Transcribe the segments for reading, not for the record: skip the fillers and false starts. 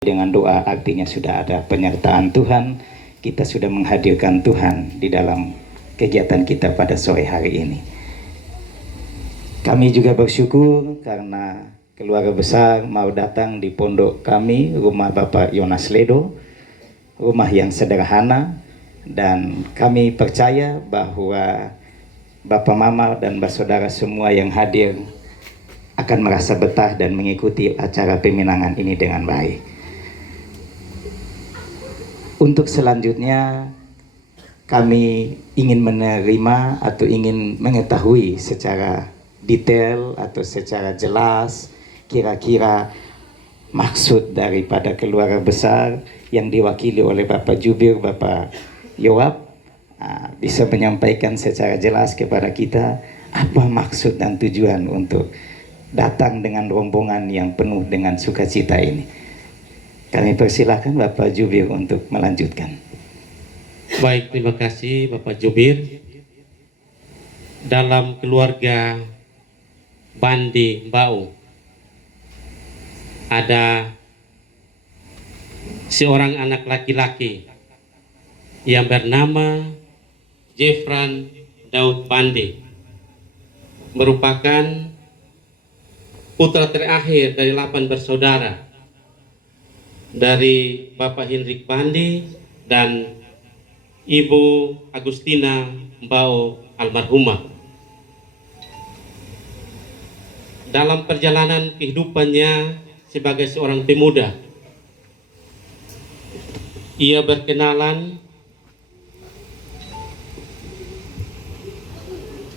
Dengan doa artinya sudah ada penyertaan Tuhan, kita sudah menghadirkan Tuhan di dalam kegiatan kita pada sore hari ini. Kami juga bersyukur karena keluarga besar mau datang di pondok kami, rumah Bapak Yonas Ledo, rumah yang sederhana, dan kami percaya bahwa Bapak Mama dan saudara semua yang hadir akan merasa betah dan mengikuti acara peminangan ini dengan baik. Untuk selanjutnya, kami ingin menerima atau ingin mengetahui secara detail atau secara jelas kira-kira maksud daripada keluarga besar yang diwakili oleh Bapak Jubir, Bapak Yoab, bisa menyampaikan secara jelas kepada kita apa maksud dan tujuan untuk datang dengan rombongan yang penuh dengan sukacita ini. Kami persilahkan Bapak Jubir untuk melanjutkan. Baik, terima kasih Bapak Jubir. Dalam keluarga Bandi Mbau ada seorang anak laki-laki yang bernama Jefran Daud Bandi, merupakan putra terakhir dari 8 bersaudara dari Bapak Hendrik Bandi dan Ibu Agustina Mbau almarhumah. Dalam perjalanan kehidupannya sebagai seorang pemuda, ia berkenalan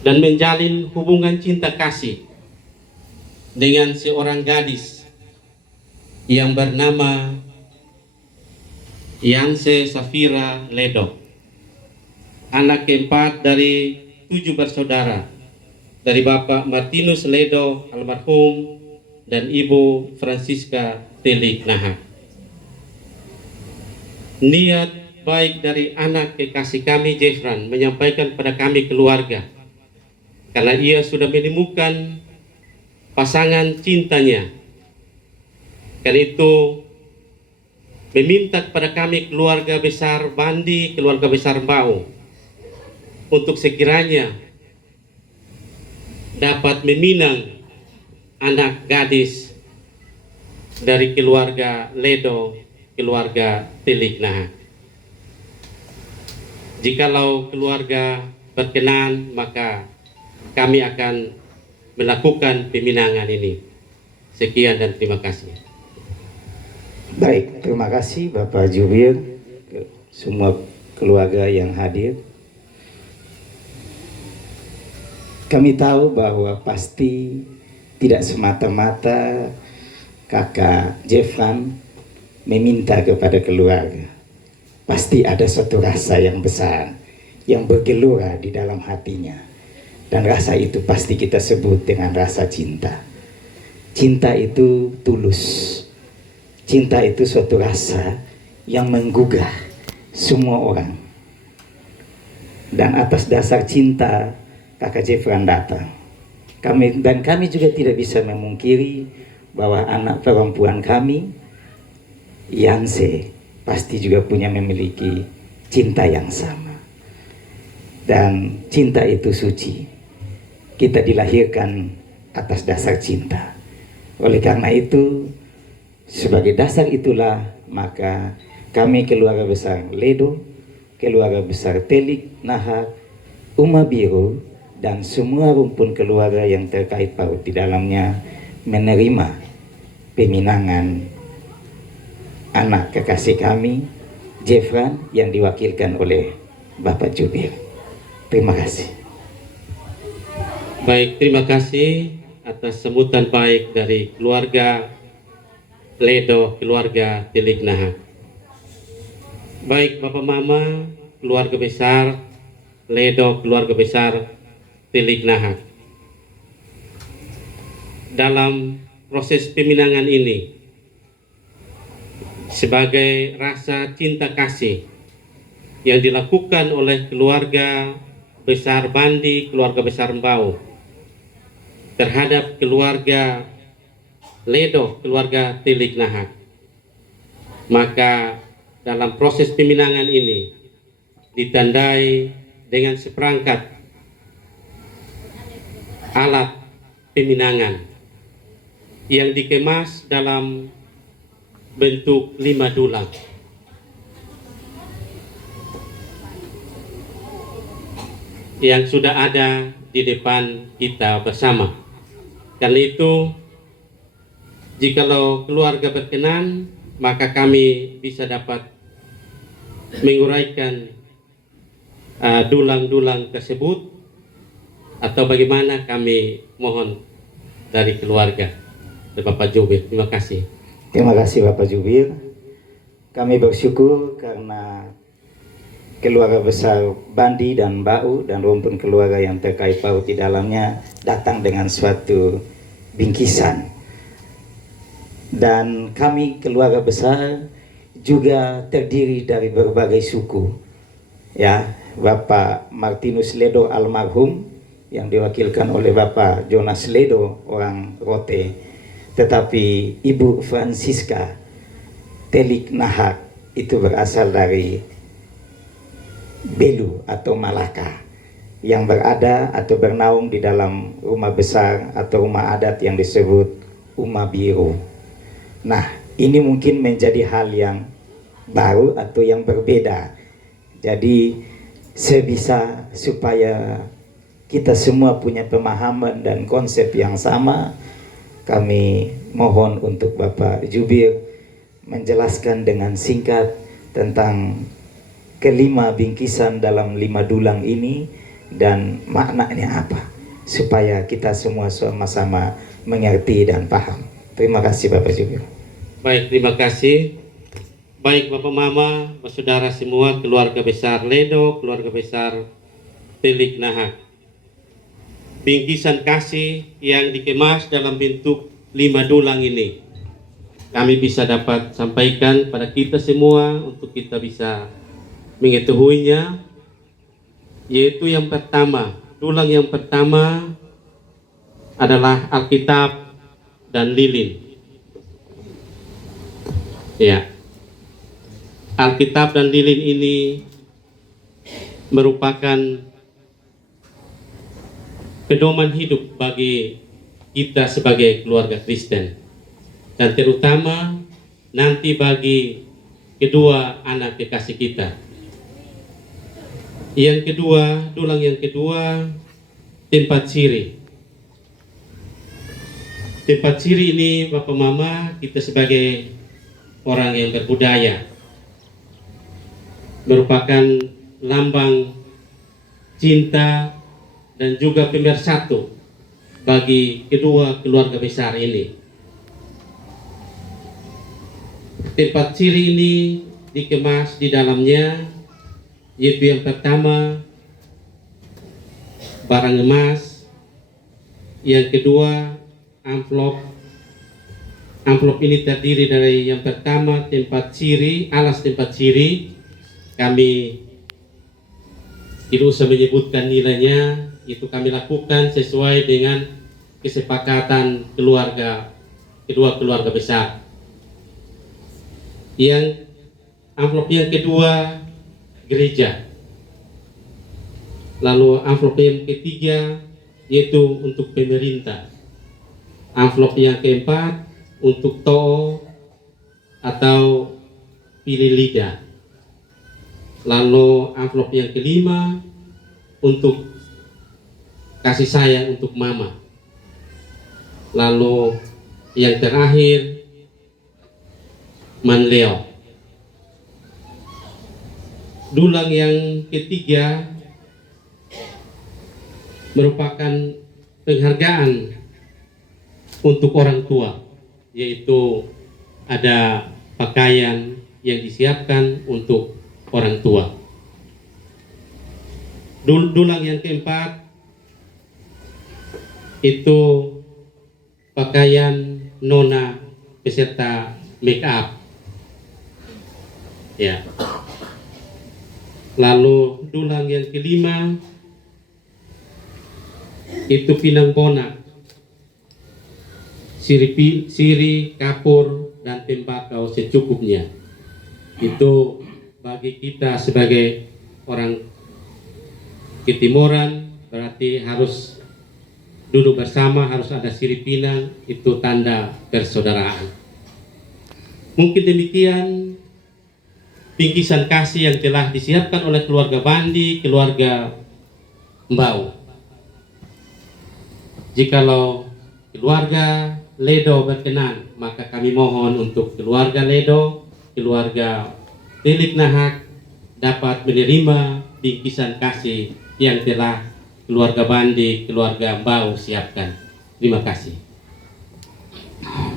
dan menjalin hubungan cinta kasih dengan seorang gadis yang bernama Yanse Safira Ledo, anak keempat dari 7 bersaudara dari Bapak Martinus Ledo almarhum dan Ibu Francisca Telik Nahak. Niat baik dari anak kekasih kami Jefran menyampaikan pada kami keluarga, karena ia sudah menemukan pasangan cintanya. Karena itu meminta kepada kami keluarga besar Bandi, keluarga besar Mbau, untuk sekiranya dapat meminang anak gadis dari keluarga Ledo, keluarga Telik Nahak. Jikalau keluarga berkenan, maka kami akan melakukan peminangan ini. Sekian dan terima kasih. Baik, terima kasih Bapak Jubir, semua keluarga yang hadir. Kami tahu bahwa pasti tidak semata-mata kakak Jefran meminta kepada keluarga. Pasti ada suatu rasa yang besar yang bergelora di dalam hatinya. Dan rasa itu pasti kita sebut dengan rasa cinta. Cinta itu tulus. Cinta itu suatu rasa yang menggugah semua orang. Dan atas dasar cinta, kakak Jefran datang. Kami juga tidak bisa memungkiri bahwa anak perempuan kami, Yanse, pasti juga memiliki cinta yang sama. Dan cinta itu suci. Kita dilahirkan atas dasar cinta. Oleh karena itu, sebagai dasar itulah maka kami keluarga besar Ledo, keluarga besar Telik Nahak, Uma Biru, dan semua rumpun keluarga yang terkait paut di dalamnya menerima peminangan anak kekasih kami Jefran yang diwakilkan oleh Bapak Jubir. Terima kasih. Baik, terima kasih atas sambutan baik dari keluarga Ledo, keluarga Telik Nahak. Baik Bapak Mama, keluarga besar Ledo, keluarga besar Telik Nahak. Dalam proses peminangan ini, sebagai rasa cinta kasih yang dilakukan oleh keluarga besar Bandi, keluarga besar Mbau terhadap keluarga Ledo, keluarga Telik Nahak, Maka dalam proses peminangan ini ditandai dengan seperangkat alat peminangan yang dikemas dalam bentuk 5 dulang. Yang sudah ada di depan kita bersama. Karena itu, jikalau keluarga berkenan, maka kami bisa dapat menguraikan dulang-dulang tersebut, atau bagaimana, kami mohon dari keluarga, dari Bapak Jubir. Terima kasih. Terima kasih Bapak Jubir. Kami bersyukur karena keluarga besar Bandi dan Bau dan rumpun keluarga yang terkait paut di dalamnya datang dengan suatu bingkisan. Dan kami keluarga besar juga terdiri dari berbagai suku. Ya, Bapak Martinus Ledo almarhum yang diwakilkan oleh Bapak Jonas Ledo orang Rote, tetapi Ibu Francisca Telik Nahak itu berasal dari Belu atau Malaka yang berada atau bernaung di dalam rumah besar atau rumah adat yang disebut Uma Biru. Nah, ini mungkin menjadi hal yang baru atau yang berbeda. Jadi sebisa supaya kita semua punya pemahaman dan konsep yang sama, kami mohon untuk Bapak Jubir menjelaskan dengan singkat tentang kelima bingkisan dalam 5 dulang ini dan maknanya apa, supaya kita semua sama-sama mengerti dan paham. Terima kasih Bapak Jubir. Baik, terima kasih. Baik Bapak Mama, saudara semua, keluarga besar Ledo, keluarga besar Telik Nahak. Bingkisan kasih yang dikemas dalam bentuk 5 dulang ini kami bisa dapat sampaikan pada kita semua untuk kita bisa mengetahuinya, yaitu yang pertama, dulang yang pertama adalah Alkitab dan lilin. Ya, Alkitab dan lilin ini merupakan pedoman hidup bagi kita sebagai keluarga Kristen, dan terutama nanti bagi kedua anak kekasih kita. Yang kedua, dulang yang kedua, tempat ciri. Tempat ciri ini Bapak Mama, kita sebagai orang yang berbudaya, merupakan lambang cinta dan juga pemersatu bagi kedua keluarga besar ini. Tempat ciri ini dikemas di dalamnya, yaitu yang pertama barang emas, yang kedua amplop. Amplop ini terdiri dari yang pertama tempat ciri, alas tempat ciri. Kami tidak usah menyebutkan nilainya, itu kami lakukan sesuai dengan kesepakatan keluarga, kedua keluarga besar. Yang amplop yang kedua gereja. Lalu amplop yang ketiga yaitu untuk pemerintah. Amplop yang keempat untuk to'o atau pilih lidah. Lalu amplop yang kelima untuk kasih sayang untuk mama. Lalu yang terakhir manleo. Dulang yang ketiga merupakan penghargaan untuk orang tua, yaitu ada pakaian yang disiapkan untuk orang tua. Dulang yang keempat itu pakaian nona beserta make up. Ya. Lalu dulang yang kelima itu pinang bonak, siri, kapur dan tembakau secukupnya. Itu bagi kita sebagai orang Ketimuran berarti harus duduk bersama, harus ada siripinang, itu tanda persaudaraan. Mungkin demikian bingkisan kasih yang telah disiapkan oleh keluarga Bandi, keluarga Mbau. Jikalau keluarga Ledo berkenan, maka kami mohon untuk keluarga Ledo, keluarga Telik Nahak dapat menerima bingkisan kasih yang telah keluarga Bandi, keluarga Mbau siapkan. Terima kasih.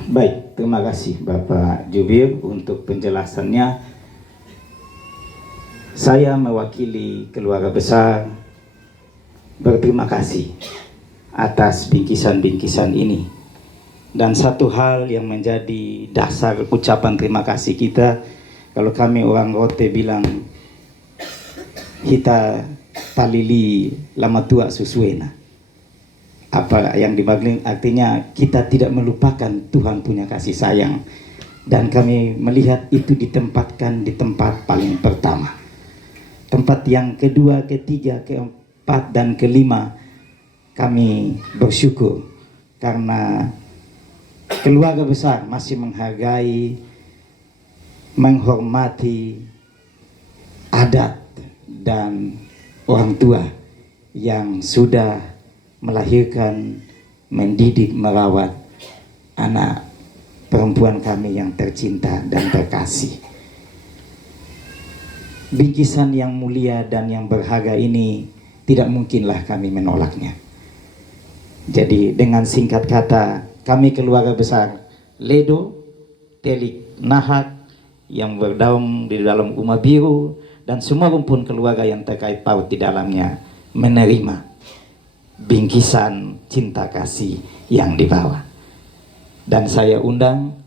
Baik, terima kasih Bapak Jubir untuk penjelasannya. Saya mewakili keluarga besar berterima kasih atas bingkisan-bingkisan ini. Dan satu hal yang menjadi dasar ucapan terima kasih kita, kalau kami orang Rote bilang, kita palili lama tua susuena. Apa yang dimaksud artinya kita tidak melupakan Tuhan punya kasih sayang. Dan kami melihat itu ditempatkan di tempat paling pertama. Tempat yang kedua, ketiga, keempat, dan kelima kami bersyukur karena keluarga besar masih menghargai, menghormati adat dan orang tua yang sudah melahirkan, mendidik, merawat anak perempuan kami yang tercinta dan terkasih. Bingkisan yang mulia dan yang berharga ini tidak mungkinlah kami menolaknya. Jadi dengan singkat kata, kami keluarga besar Ledo, Telik Nahak yang berdaung di dalam Uma Biru dan semua rumpun keluarga yang terkait paut di dalamnya menerima bingkisan cinta kasih yang dibawa. Dan saya undang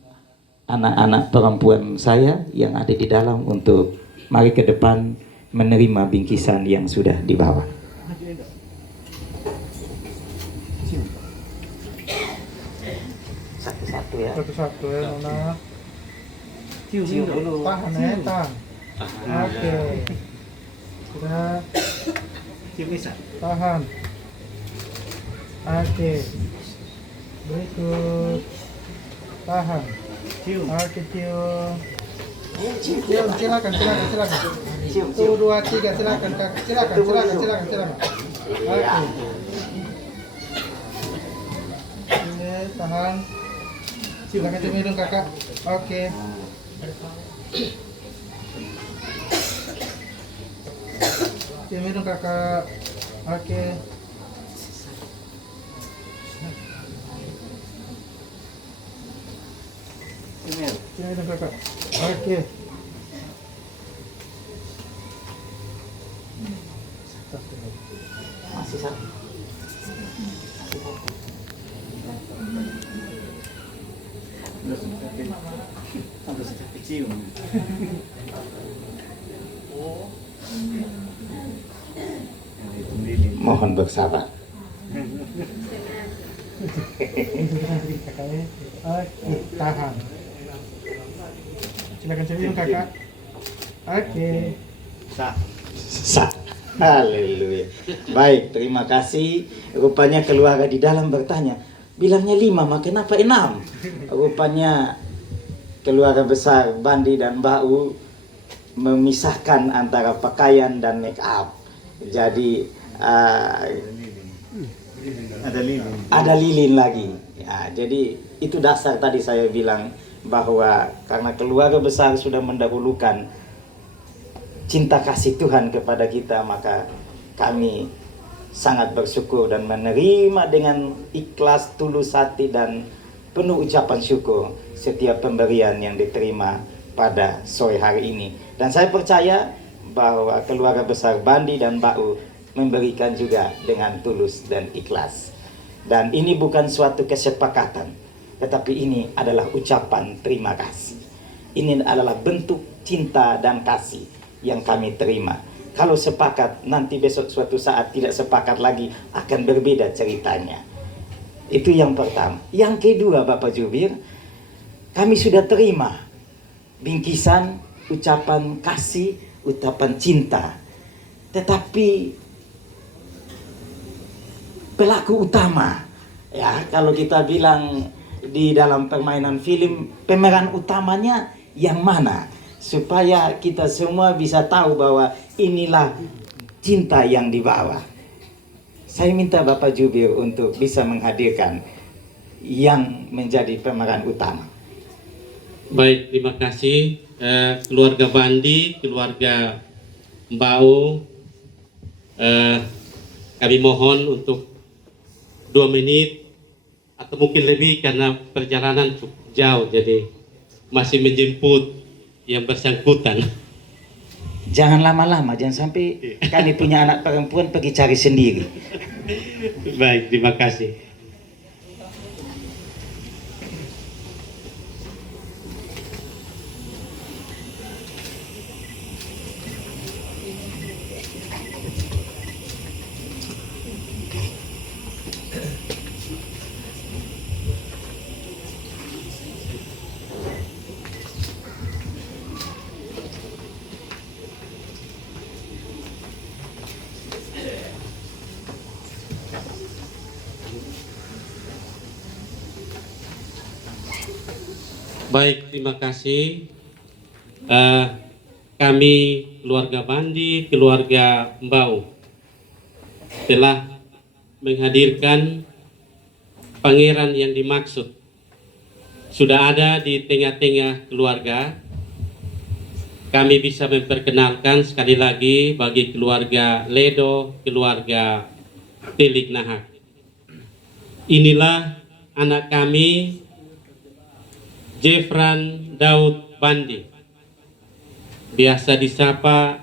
anak-anak perempuan saya yang ada di dalam untuk mari ke depan menerima bingkisan yang sudah dibawa. Satu-satu ya. Satu-satu ya, Nona. Cium dulu. Tahan ya, tahan. Oke. Sudah. Cium bisa. Tahan. Oke. Berikut. Tahan. Cium. Oke, cium. Cium, silakan. Cium. 1, 2, 3, silakan, Kak. Silakan. Oke. Oke, tahan. Silakan cium hidung kakak. Oke. Cium hidung kakak. Oke. Cium hidung kakak. Oke. Masih satu. Cium. Mohon bersabar. Kakaknya. Oke, tahan. Silakan cium hidung kakak. Oke. Sah. Haleluya. Baik, terima kasih. Rupanya keluarga di dalam bertanya, bilangnya 5, maka kenapa 6? Rupanya keluarga besar Bandi dan Mbau memisahkan antara pakaian dan make up. Jadi ada lilin lagi. Ya, jadi itu dasar tadi saya bilang bahwa karena keluarga besar sudah mendahulukan cinta kasih Tuhan kepada kita, maka kami sangat bersyukur dan menerima dengan ikhlas, tulus hati dan penuh ucapan syukur setiap pemberian yang diterima pada sore hari ini. Dan saya percaya bahwa keluarga besar Bandi dan Mbau memberikan juga dengan tulus dan ikhlas. Dan ini bukan suatu kesepakatan, tetapi ini adalah ucapan terima kasih. Ini adalah bentuk cinta dan kasih yang kami terima. Kalau sepakat, nanti besok suatu saat tidak sepakat lagi, akan berbeda ceritanya. Itu yang pertama. Yang kedua, Bapak Jubir, kami sudah terima bingkisan ucapan kasih, ucapan cinta. Tetapi pelaku utama, ya kalau kita bilang di dalam permainan film, pemeran utamanya yang mana? Supaya kita semua bisa tahu bahwa inilah cinta yang dibawa. Saya minta Bapak Jubir untuk bisa menghadirkan yang menjadi pemeran utama. Baik, terima kasih keluarga Bandi, keluarga Mbau. Kami mohon untuk 2 menit atau mungkin lebih karena perjalanan cukup jauh, jadi masih menjemput yang bersangkutan. Jangan lama-lama, jangan sampai kami punya anak perempuan pergi cari sendiri. Baik, terima kasih. Baik, terima kasih. Kami keluarga Bandi, keluarga Mbau telah menghadirkan pangeran yang dimaksud. Sudah ada di tengah-tengah keluarga. Kami bisa memperkenalkan sekali lagi bagi keluarga Ledo, keluarga Telik Nahak. Inilah anak kami, Jefran Daud Bandi, biasa disapa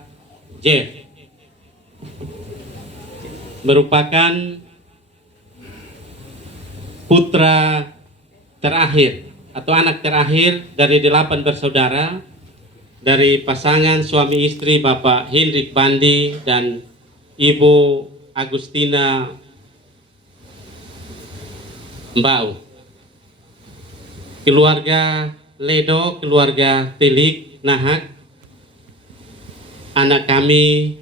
Jeff, merupakan putra terakhir atau anak terakhir dari 8 bersaudara dari pasangan suami istri Bapak Hendrik Bandi dan Ibu Agustina Mbau. Keluarga Ledo, keluarga Telik Nahak, anak kami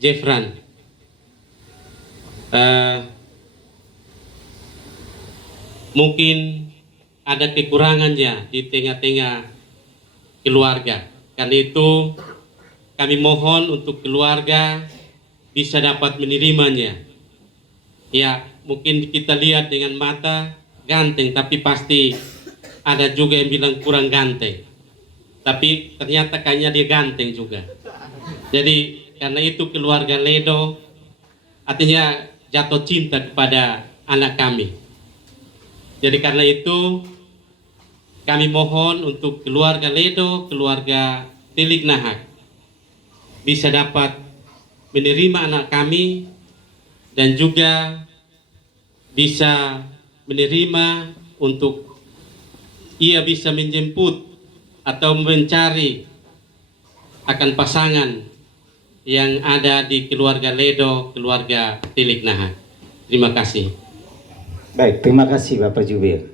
Jefran. Mungkin ada kekurangannya di tengah-tengah keluarga. Karena itu kami mohon untuk keluarga bisa dapat menerimanya. Ya, mungkin kita lihat dengan mata ganteng, tapi pasti ada juga yang bilang kurang ganteng. Tapi ternyata kayaknya dia ganteng juga. Jadi karena itu keluarga Ledo artinya jatuh cinta kepada anak kami. Jadi karena itu kami mohon untuk keluarga Ledo, keluarga Telik Nahak bisa dapat menerima anak kami dan juga bisa menerima untuk ia bisa menjemput atau mencari akan pasangan yang ada di keluarga Ledo, keluarga Telik Nahak. Terima kasih. Baik, terima kasih Bapak Jubir.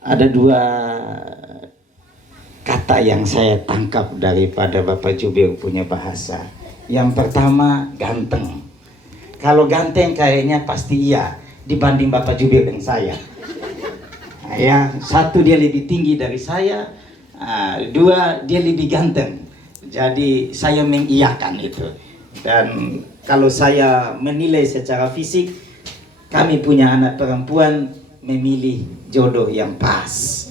Ada 2 kata yang saya tangkap daripada Bapak Jubir punya bahasa. Yang pertama, ganteng. Kalau ganteng kayaknya pasti iya dibanding Bapak Jubir dan saya. Ya, 1 dia lebih tinggi dari saya, 2 dia lebih ganteng. Jadi saya mengiyakan itu. Dan kalau saya menilai secara fisik, kami punya anak perempuan memilih jodoh yang pas.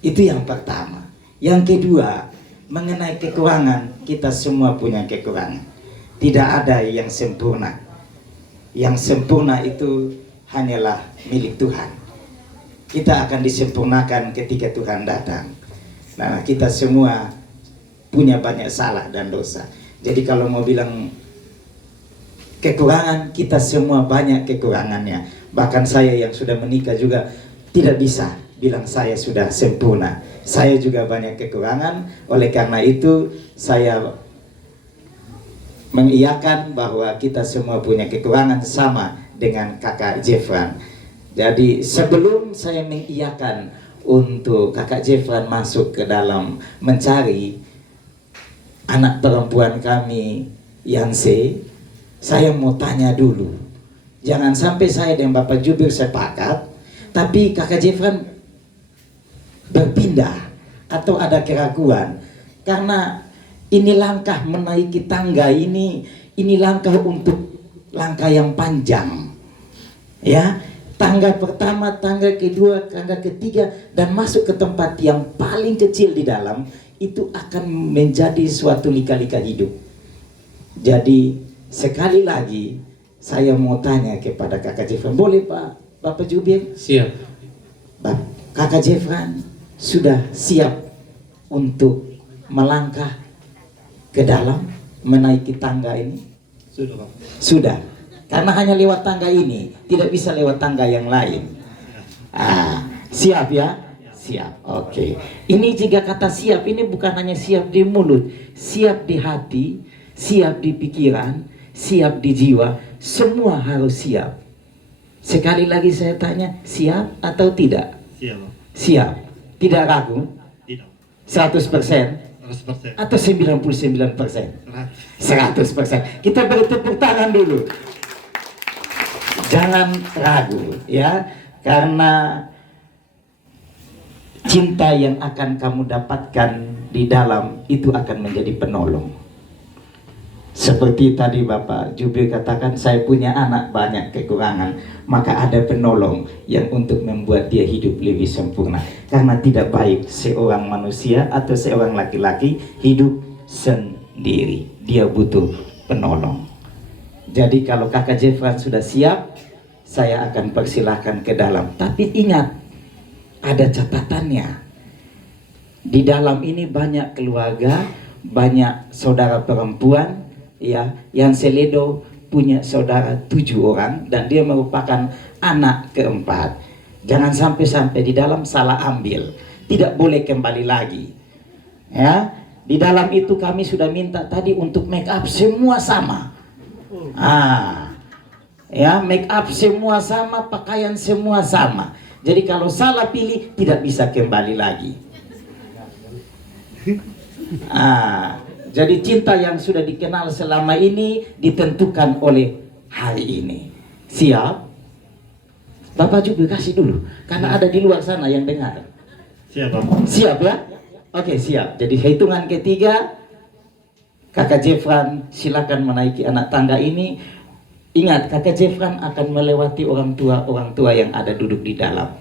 Itu yang pertama. Yang kedua, mengenai kekurangan, kita semua punya kekurangan. Tidak ada yang sempurna. Yang sempurna itu hanyalah milik Tuhan. Kita akan disempurnakan ketika Tuhan datang. Nah, kita semua punya banyak salah dan dosa. Jadi kalau mau bilang kekurangan, kita semua banyak kekurangannya. Bahkan saya yang sudah menikah juga tidak bisa bilang saya sudah sempurna. Saya juga banyak kekurangan. Oleh karena itu saya mengiyakan bahwa kita semua punya kekurangan sama dengan kakak Jefran. Jadi sebelum saya mengiyakan untuk kakak Jefran masuk ke dalam mencari anak perempuan kami Yanse, saya mau tanya dulu. Jangan sampai saya dan Bapak Jubir sepakat, tapi Kakak Jefran berpindah atau ada keraguan. Karena ini langkah menaiki tangga ini langkah untuk langkah yang panjang. Ya, tangga pertama, tangga kedua, tangga ketiga, dan masuk ke tempat yang paling kecil di dalam, itu akan menjadi suatu lika-lika hidup. Jadi sekali lagi saya mau tanya kepada Kakak Jefran, boleh Pak Bapak Jubir? Siap. Kakak Jefran sudah siap untuk melangkah ke dalam menaiki tangga ini? Sudah, Pak. Sudah. Karena hanya lewat tangga ini, tidak bisa lewat tangga yang lain. Siap ya? Siap. Oke. Ini jika kata siap ini bukan hanya siap di mulut, siap di hati, siap di pikiran, siap di jiwa, semua harus siap. Sekali lagi saya tanya, siap atau tidak? Siap, Pak. Siap. Tidak ragu? Tidak. 100%? 100%. Atau 99%? 100%. Kita beri tepuk tangan dulu. Jangan ragu ya, karena cinta yang akan kamu dapatkan di dalam itu akan menjadi penolong. Seperti tadi Bapak Jubir katakan, saya punya anak banyak kekurangan, maka ada penolong yang untuk membuat dia hidup lebih sempurna. Karena tidak baik seorang manusia atau seorang laki-laki hidup sendiri, dia butuh penolong. Jadi kalau Kakak Jefran sudah siap, saya akan persilahkan ke dalam. Tapi ingat, ada catatannya. Di dalam ini banyak keluarga, banyak saudara perempuan, ya. Yang Seledo punya saudara 7 orang dan dia merupakan anak keempat. Jangan sampai di dalam salah ambil. Tidak boleh kembali lagi. Ya, di dalam itu kami sudah minta tadi untuk make up semua sama. Ya, make up semua sama, pakaian semua sama. Jadi kalau salah pilih tidak bisa kembali lagi. Jadi cinta yang sudah dikenal selama ini ditentukan oleh hari ini. Siap? Bapak juga kasih dulu, karena ada di luar sana yang dengar. Siap, Pak. Siap ya? Oke, siap. Jadi hitungan ketiga, Kakak Jefran silakan menaiki anak tangga ini. Ingat, Kakak Jefran akan melewati orang tua yang ada duduk di dalam.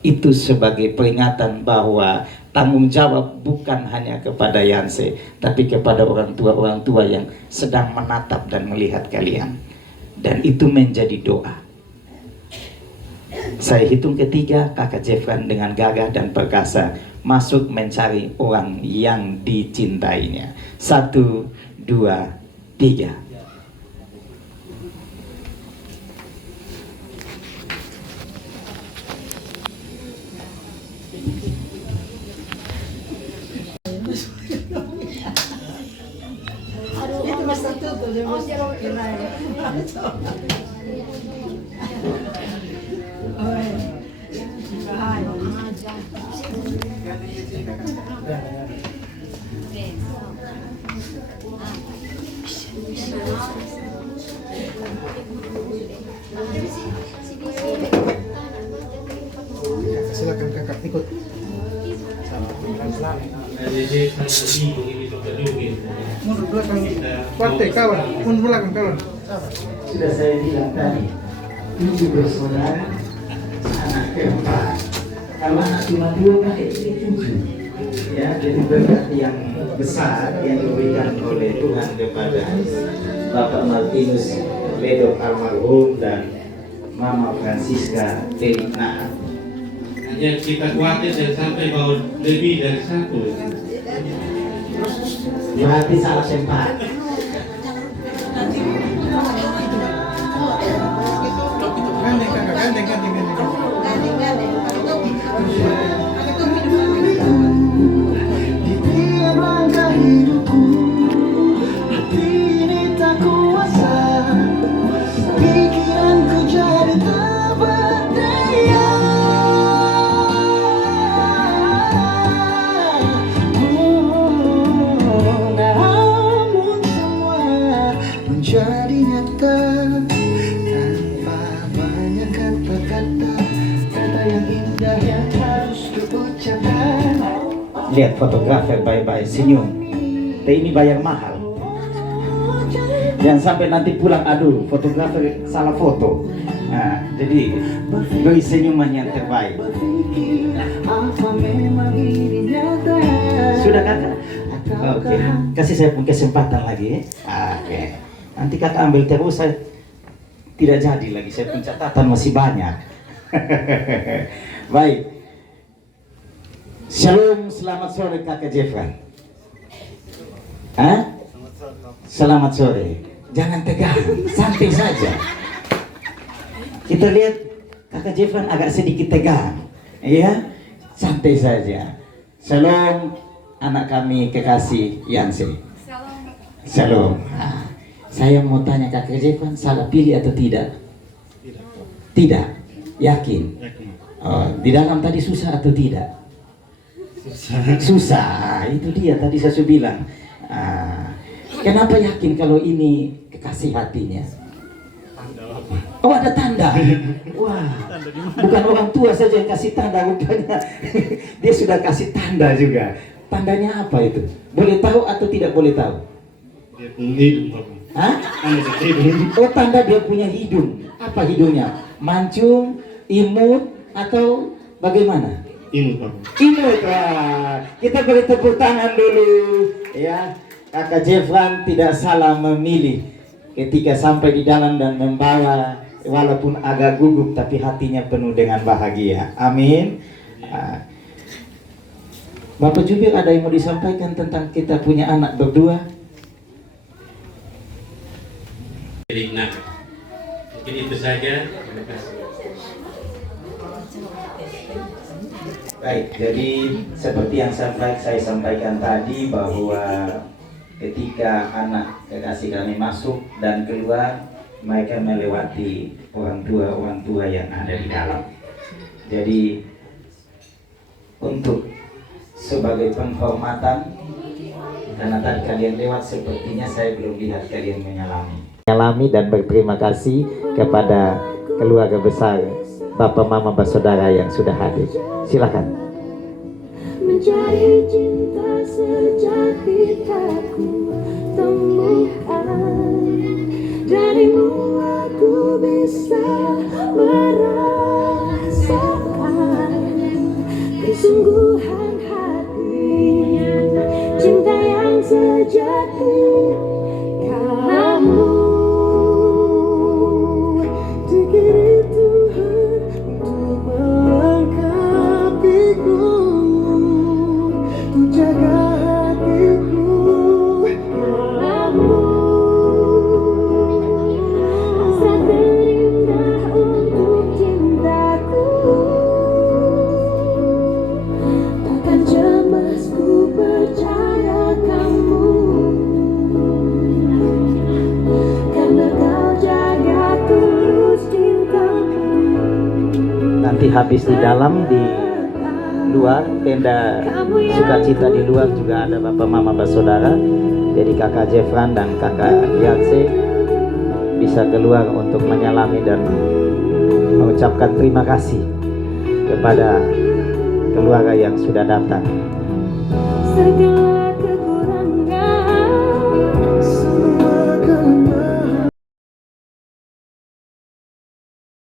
Itu sebagai peringatan bahwa tanggung jawab bukan hanya kepada Yanse, tapi kepada orang tua yang sedang menatap dan melihat kalian. Dan itu menjadi doa. Saya hitung ketiga, Kakak Jefran dengan gagah dan perkasa masuk mencari orang yang dicintainya. 1, 2, 3. Itu mas tertutup, dia mas kirain. Silakan Kakak ikut. Pelan-pelan. Mundur belakang. Partai kawan. Mundur belakang kawan. Sudah saya bilang tadi, 7 bersaudara, anak keempat. Kalau anak cuma 2 kan ini 7. Ya, jadi berkat yang besar yang diberikan oleh Tuhan kepada Bapak Martinus Ledo almarhum dan Mama Francisca Terina. Hanya kita khawatir jangan sampai bawa lebih dari 1. Berarti salah tempat. Gandeng Kakak, gandeng. Di tiap langkah hidupku, hati ini tak kuasa, pikiranku jadi tak berdaya. Nah, Lihat fotografer baik-baik senyum. Tapi ini bayar mahal. Jangan sampai nanti pulang, aduh fotografer salah foto. Nah, jadi beri senyuman yang terbaik. Apa memang ini nyata? Sudah kakak? Oke, kasih saya pun kesempatan lagi ya. Oke, nanti kakak ambil terus, saya tidak jadi lagi, saya pun catatan masih banyak. Baik. Shalom, selamat sore kakak Jeffran. Hah? Selamat sore. Jangan tegang, santai saja. Kita lihat kakak Jeffran agak sedikit tegang, ya, santai saja. Shalom, anak kami kekasih Yanse. Shalom. Nah, saya mau tanya kakak Jeffran, salah pilih atau tidak? Tidak. Yakin? Oh, di dalam tadi susah atau tidak? Susah. Itu dia tadi saya sudah bilang. Kenapa yakin kalau ini kekasih hatinya? Oh, ada tanda. Wah, bukan orang tua saja yang kasih tanda, rupanya dia sudah kasih tanda juga. Tandanya apa itu? Boleh tahu atau tidak boleh tahu? Dia punya hidung, Bapak. Hah? Oh, tanda dia punya hidung. Apa hidungnya? Mancung, imut, atau bagaimana? Imut, Bapak. Imut. Wah, kita beri tepuk tangan dulu. Ya, kakak Jeffran tidak salah memilih ketika sampai di dalam dan membawa, walaupun agak gugup tapi hatinya penuh dengan bahagia. Amin. Bapak Jubir, ada yang mau disampaikan tentang kita punya anak berdua? Nah, mungkin itu saja. Terima kasih. Baik, jadi seperti yang saya sampaikan tadi bahwa ketika anak kekasih kami masuk dan keluar, mereka melewati orang tua yang ada di dalam. Jadi untuk sebagai penghormatan, karena tadi kalian lewat, sepertinya saya belum lihat kalian menyalami dan berterima kasih kepada keluarga besar Bapak Mama Bersaudara yang sudah hadir. Silakan. Mencari cinta sejati tak ku temukan. Darimu aku bisa merasakan kesungguhan hati, cinta yang sejati. Kamu dikirim Tuhan untuk melengkapiku, untuk jaga hatiku. Kamu hasrat terindah untuk cintaku. Takkan cemas, ku percaya kamu, karena kau jaga tulus cintaku. Nanti habis di dalam, di luar tenda sukacita di luar juga ada Bapak Mama Bersaudara. Jadi kakak Jeffran dan kakak Yanse bisa keluar untuk menyalami dan mengucapkan terima kasih kepada keluarga yang sudah datang. Segala